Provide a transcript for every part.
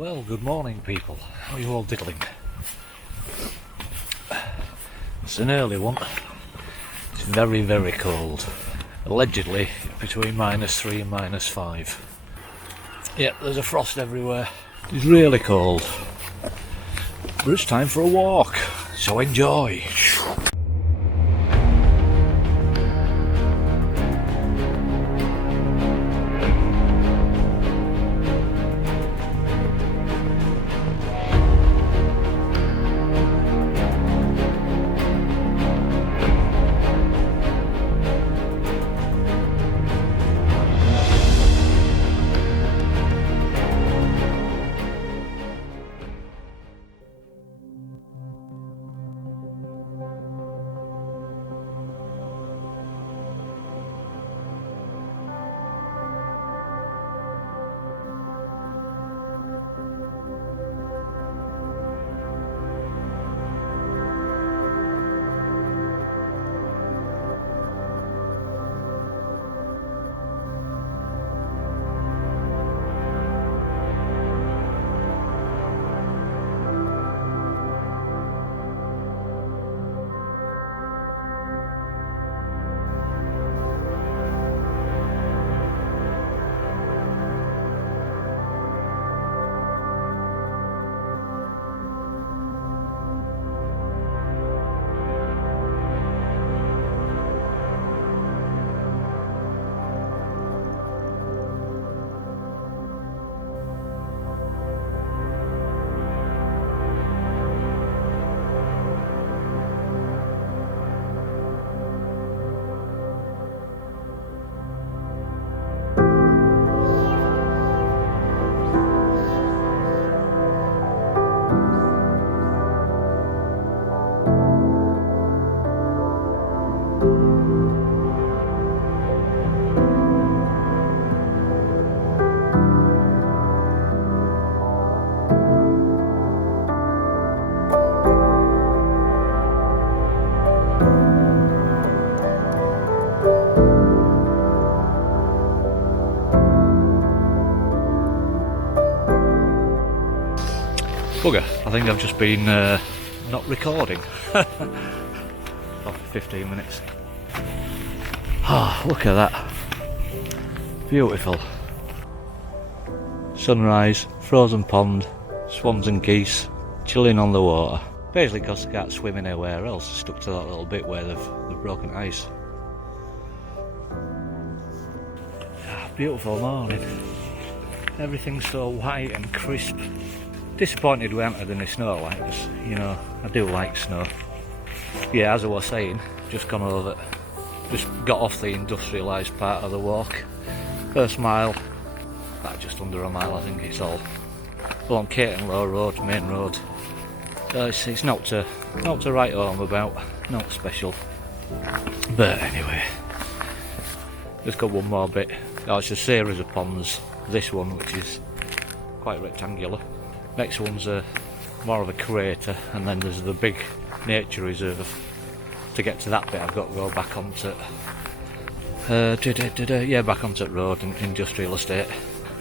Well, good morning people. How are you all diddling? It's an early one. It's very, very cold. Allegedly between -3 and -5. Yep, there's a frost everywhere. It's really cold. But it's time for a walk, so enjoy. Bugger, I think I've just been not recording for 15 minutes. Ah, look at that. Beautiful. Sunrise, frozen pond, swans and geese chilling on the water. Basically because they can't swim anywhere else, stuck to that little bit where they've broken ice. Ah, beautiful morning. Everything's so white and crisp. Disappointed we haven't had any snow like this, you know, I do like snow. Yeah, as I was saying, just got off the industrialised part of the walk. First mile, about just under a mile I think it's all, along Caton Low Road, main road. It's not to write home about, not special. But anyway, just got one more bit. Oh, it's a series of ponds, this one which is quite rectangular. Next one's more of a crater, and then there's the big nature reserve. To get to that bit I've got to go back onto back onto the road and industrial estate,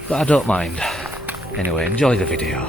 but I don't mind. Anyway, enjoy the video.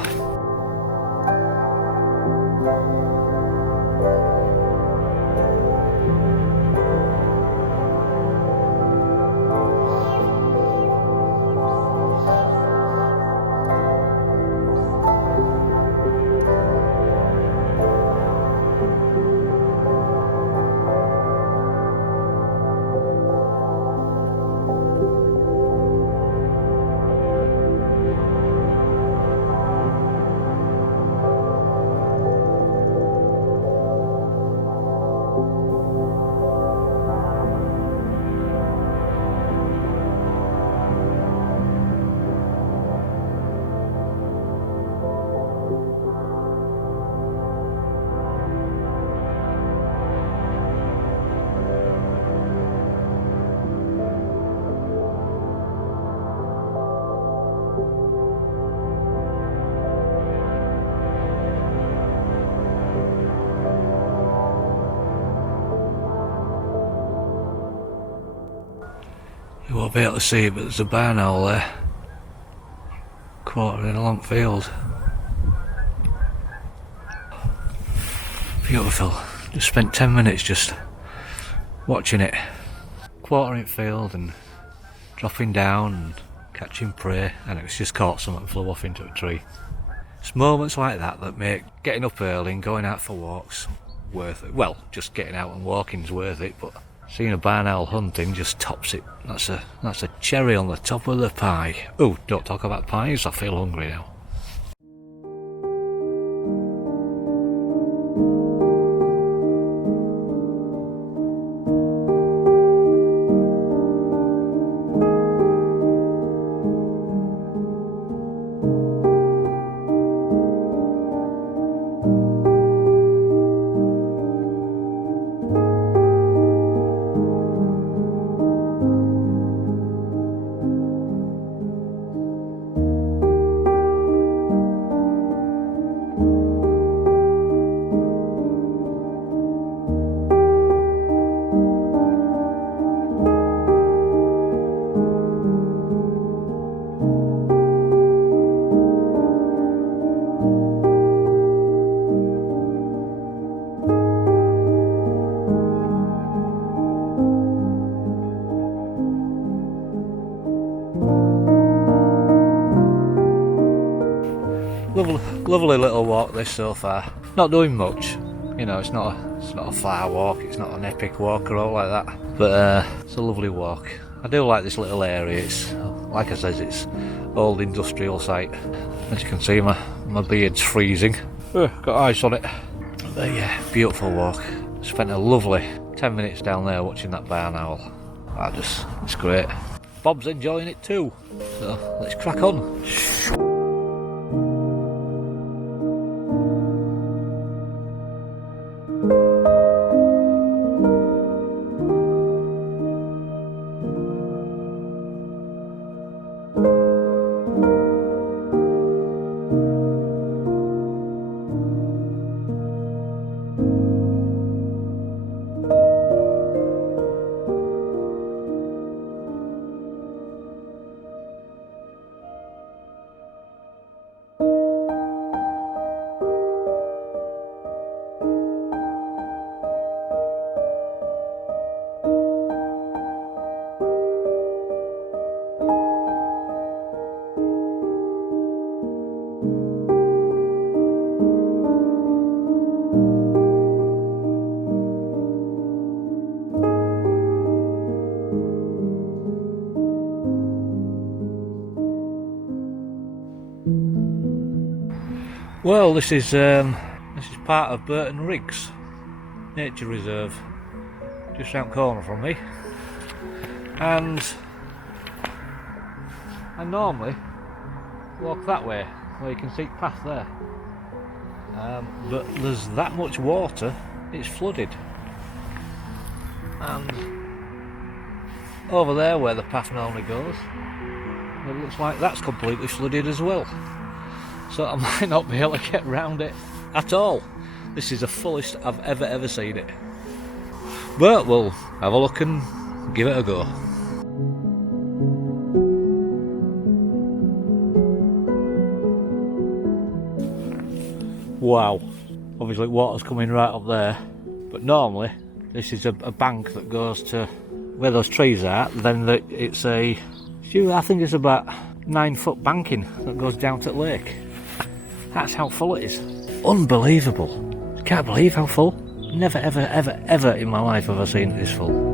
You won't be able to see it, but there's a barn owl there. quarter in a long field. Beautiful. Just spent 10 minutes just watching it. Quartering field and dropping down and catching prey, and it's just caught something and flew off into a tree. It's moments like that that make getting up early and going out for walks worth it. Well, just getting out and walking's worth it, but seeing a barn owl hunting just tops it. That's a cherry on the top of the pie. Oh, don't talk about pies, I feel hungry now. Lovely little walk this so far. Not doing much, you know. It's not a far walk. It's not an epic walk or all like that. But it's a lovely walk. I do like this little area. It's like I said, it's old industrial site. As you can see, my beard's freezing. Got ice on it. But yeah, beautiful walk. Spent a lovely 10 minutes down there watching that barn owl. It's great. Bob's enjoying it too. So let's crack on. Well, this is part of Burton Riggs Nature Reserve, just round the corner from me, and I normally walk that way, where you can see the path there, but there's that much water, it's flooded, and over there where the path normally goes, it looks like that's completely flooded as well. So I might not be able to get round it at all. This is the fullest I've ever seen it. But we'll have a look and give it a go. Wow. Obviously water's coming right up there. But normally this is a bank that goes to where those trees are. Then it's I think it's about 9-foot banking that goes down to the lake. That's how full it is. Unbelievable. Can't believe how full. Never ever in my life have I seen it this full.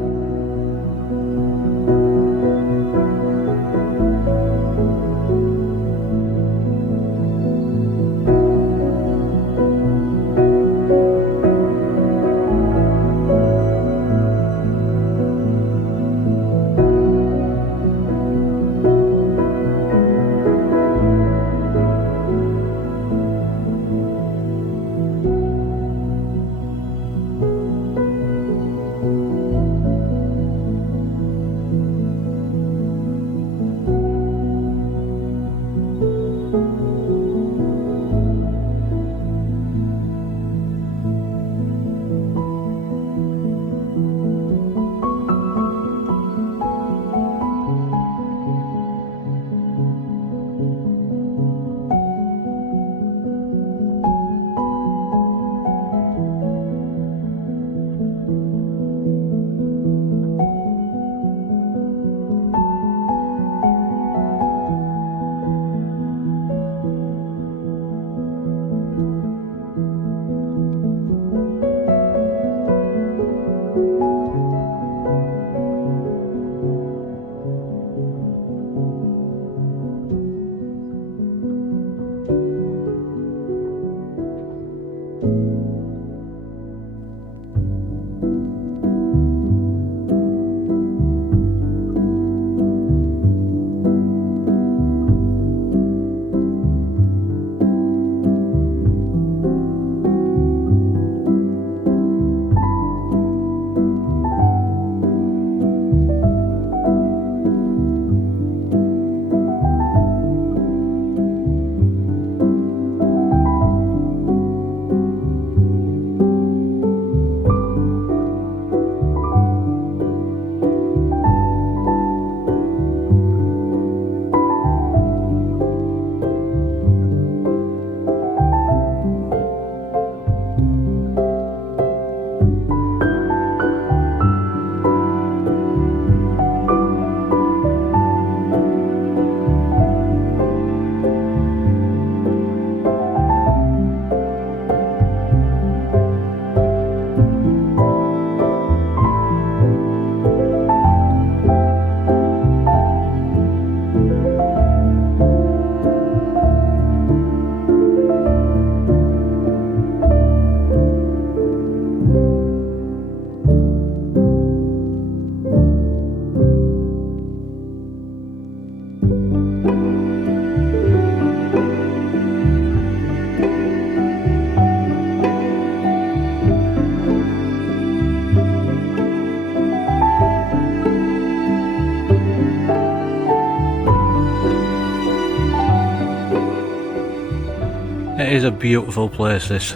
It is a beautiful place, this.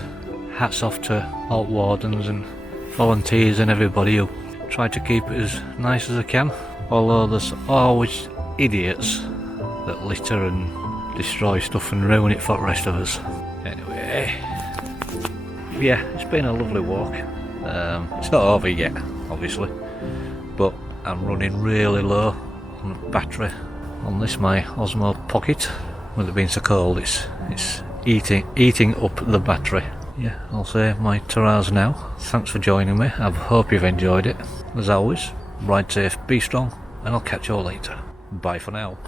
Hats off to all wardens and volunteers and everybody who try to keep it as nice as they can. Although there's always idiots that litter and destroy stuff and ruin it for the rest of us. Anyway, yeah, it's been a lovely walk. It's not over yet, obviously, but I'm running really low on battery on this, my Osmo Pocket. With it being so cold, it's eating up the battery. Yeah, I'll say my ta-ra's now. Thanks for joining me. I hope you've enjoyed it. As always, ride safe, be strong, and I'll catch you all later. Bye for now.